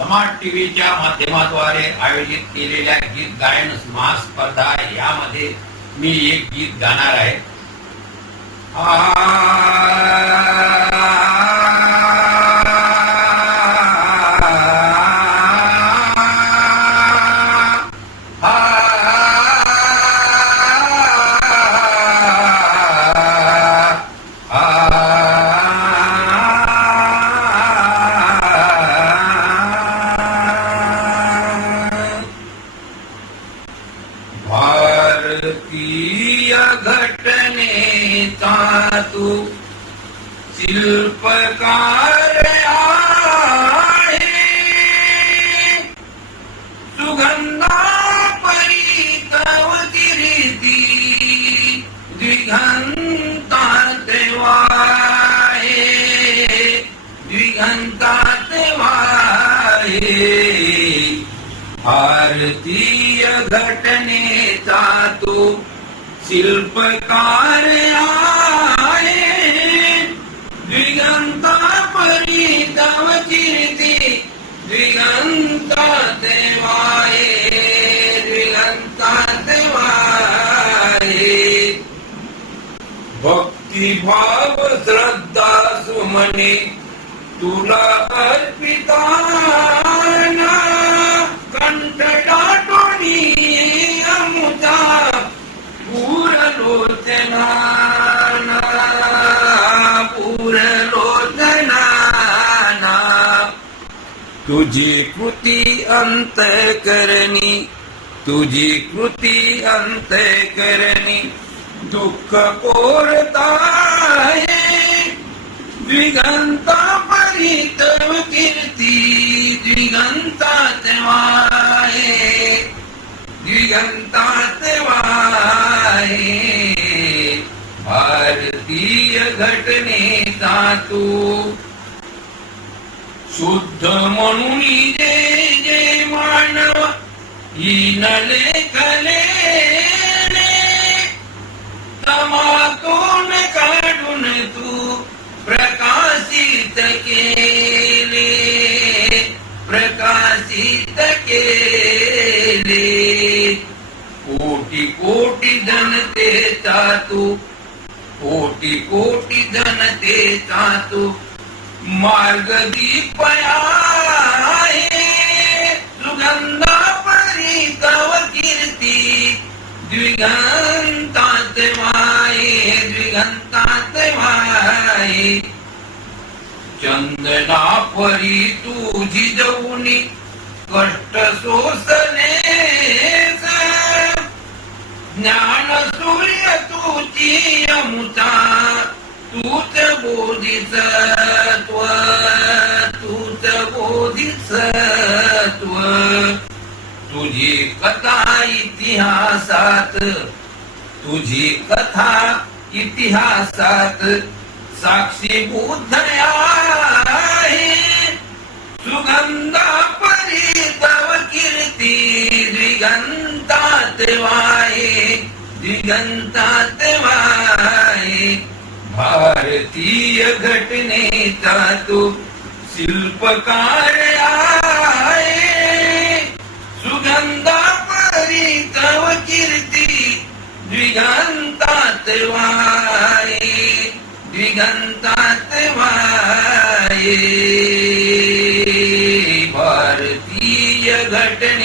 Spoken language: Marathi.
समाज टीव्हीच्या माध्यमाद्वारे आयोजित केलेल्या गीत गायन महास्पर्धा यामध्ये मी एक गीत गाणार आहे. शिल्पकार आहे. सुगंधा परितव द्विघंता द्विघंतात वाहे द्विघंतात भारतीय घटनेचा तो शिल्पकार आहे. भक्तिभाव श्रद्धा सुमने तुला अर्पिताना कंठ दाटोनी अमुता पूरलोचना पूरलोचना तुझी कृती अंत करणी तुझी कृती अंत करणी दुःख कोरताय द्विगंता परित कीर्ती द्विगंतात वाहे द्विगंता वाहे. भारतीय घटनेचा तू शुद्ध म्हणून जे जे मानव हिनले कले केले प्रकाशित केले. कोटी कोटी जनतेचा तू कोटी कोटी जनतेचा तू. मार्ग दीप आहे सुगंधा परितव कीर्ती द्विगा चंदना परी तुझी जवनी कष्ट सोसने ज्ञान सूर्य तुझी अमुता तूच बोधिसत्व तूच बोधिसत्व तुझी कथा इतिहासात तुझी कथा इतिहासात साक्षी आहे सुगंधा परितव कीर्ती द्विगंतात वाये द्विगंतात वाये भारतीय घटनेचा तो शिल्पकार आहे सुगंधा परितव कीर्ती द्विगंतात वाये द्विगंतात वाये